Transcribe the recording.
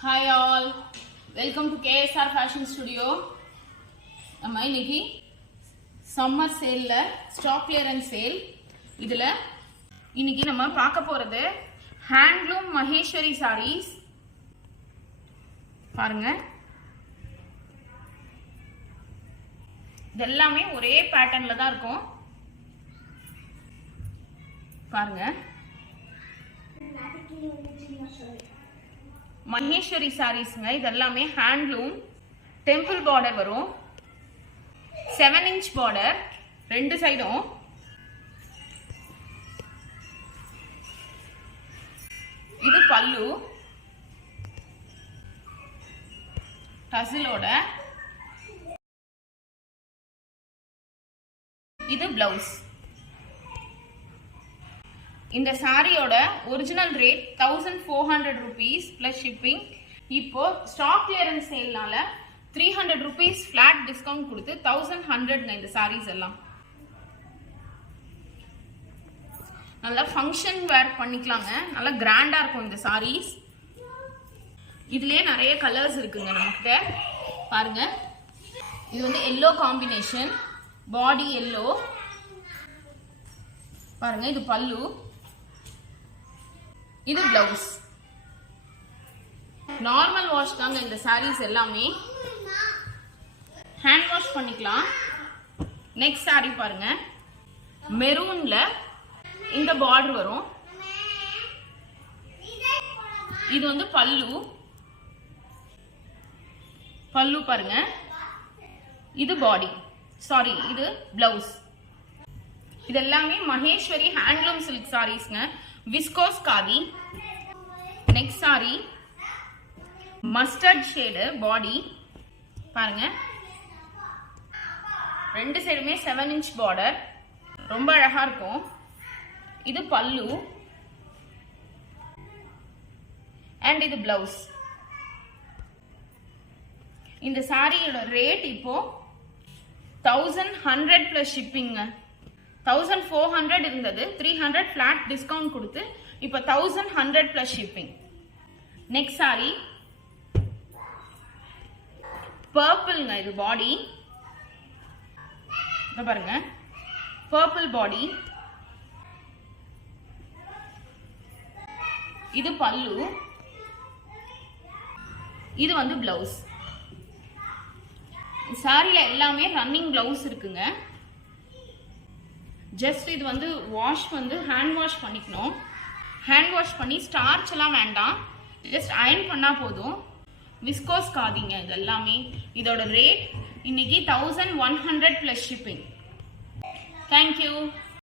Hi all, welcome to KSR Fashion Studio. நம்ம இன்னைக்கு summer சேல்ல stock clearance sale. இதுல இன்னைக்கு நம்ம பார்க்க போறது ஹேண்ட்லூம் மகேஸ்வரி sarees. பாருங்க, இதெல்லாமே ஒரே பேட்டர்ன்ல தான் இருக்கும். பாருங்க, மகேஸ்வரி சாரீஸ்ங்க. இதெல்லாமே ஹேண்ட்லூம், டெம்பிள் பார்டர் வரும், 7 inch பார்டர் ரெண்டு சைடும். இது பல்லு டசிலோட. இது பிளவுஸ். இந்த சாரியோட original rate 1400 rupees plus shipping. இப்போ stock clearance சேல்னால 300 rupees flat discount கொடுத்து 1100 இந்த sarees எல்லாம். நல்லா ஃபங்க்ஷன் வேர் பண்ணிக்கலாங்க, நல்லா கிராண்டா இருக்கும் இந்த sarees. இதுலயே நிறைய கலர்ஸ் இருக்குங்க நமக்கு. பாருங்க, இது வந்து எல்லோ காம்பினேஷன், பாடி எல்லோ. பாருங்க, இது பல்லு, இது பிளவுஸ். நார்மல் வாஷ் தாங்க இந்த sarees எல்லாமே, ஹேண்ட் வாஷ் பண்ணிக்கலாம். நெக்ஸ்ட் saree பாருங்க, மெரூன்ல இந்த பார்டர் வரும். இது வந்து பல்லு. பல்லு பாருங்க, இது பாடி, சாரி இது பிளவுஸ். இதெல்லாமே மகேஸ்வரி ஹேண்ட்லூம் சில்க் சாரீஸ்ங்க, viscose khadi. Next sari mustard shade body. பாருங்க, ரெண்டு சைடுமே 7 inch பார்டர், ரொம்ப அழகா இருக்கும். இது பல்லு அண்ட் இது பிளவுஸ். இந்த சாரியோட ரேட் இப்போ 1100 plus shipping. 1400 இருந்தது, 300 flat discount கொடுத்து இப்போ 1100 plus shipping. நெக்ஸ்ட் சாரி பர்பிள்ங்க. இது பாடி பாருங்க, பர்பிள் பாடி. இது பல்லு, இது வந்து பிளவுஸ். சாரியில எல்லாமே ரன்னிங் பிளவுஸ் இருக்குங்க. ஜஸ்ட் இது வந்து வாஷ் வந்து ஹேண்ட் வாஷ் பண்ணிக்கணும். ஹேண்ட் வாஷ் பண்ணி ஸ்டார்ச் எல்லாம் வேண்டாம், ஜஸ்ட் அயர்ன் பண்ணா போதும். விஸ்கோஸ் காதிங்க இது எல்லாமே. இதோட ரேட் இன்னைக்கு 1100 plus shipping. Thank you.